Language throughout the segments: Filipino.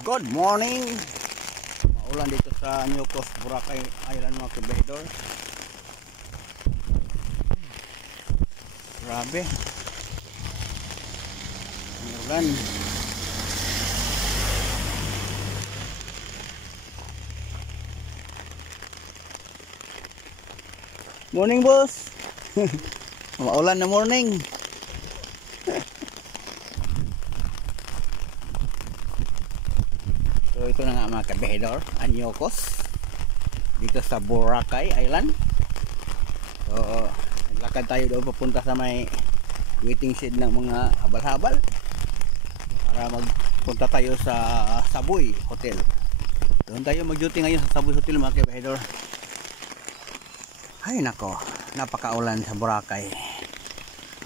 Good morning. Maulan dito sa Nyocos, Boracay Island mga kabahidor. Grabe. Ang ulan. Morning boss. Maulan na morning. So ito na nga mga kabahidor, ang Nyocos dito sa Boracay Island. So naglakad tayo doon papunta sa may waiting shed ng mga habal-habal para magpunta tayo sa Saboy Hotel. Doon tayo mag-duty ngayon sa Saboy Hotel mga kabahidor. Ay nako, napakaulan sa Boracay.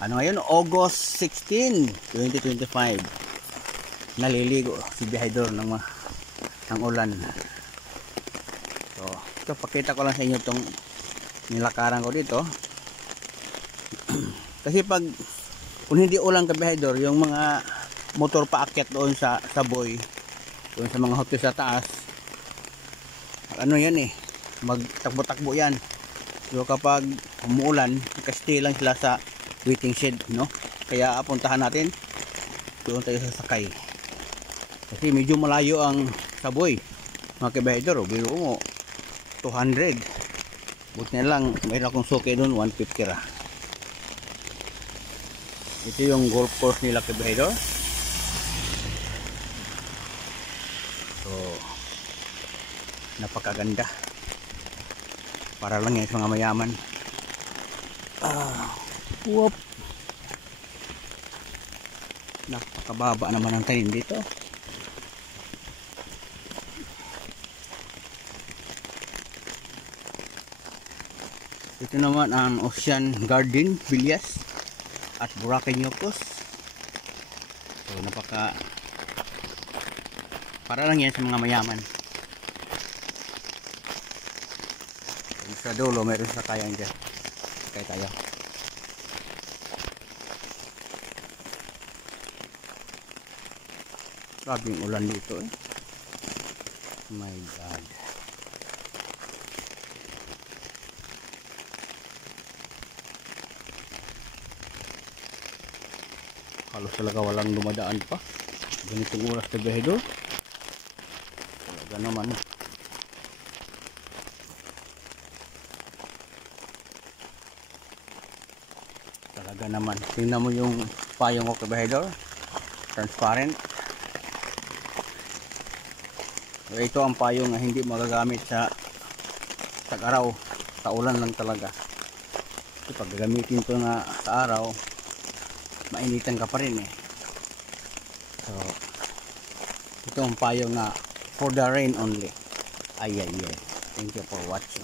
Ano ngayon? August 16, 2025. Naliligo si bahidor ng ulan. So, ito pakita ko lang sa inyo itong nilakaran ko dito. Kasi pag kung hindi ulan kabahidor, yung mga motor paakyat doon sa Saboy, doon sa mga hotel sa taas, ano yan eh, magtakbo-takbo yan. So kapag umuulan, stay lang sila sa waiting shed, no? Kaya puntahan natin doon tayo sasakay. Kasi medyo malayo ang Saboy mga kabahidor. Biro mo 200. Buti na lang mayroon akong suki doon 150 ra. Ito yung golf course nila kabahidor. So napakaganda. Para lang yan sa mga mayaman. Whoop. Napakababa naman ang tanim dito. Ito naman ang Ocean Garden Villas at Boracay Nyocos. So para lang yan sa mga mayaman. Sa dulo meron sa kayang dyan. Kaya tayo. Grabe yung ulan dito eh. My God. Halos talaga walang dumadaan pa. Ganitong oras na bahidor. Talaga naman. Talaga naman. Tingnan mo yung payong ko kabahidor. Transparent. So, ito ang payong na hindi magagamit sa tag-araw. Sa ulan lang talaga. So, pag gagamitin ito nga sa araw, mainitan ka pa rin eh. So ito ang payong na for the rain only. Ay. Thank you for watching.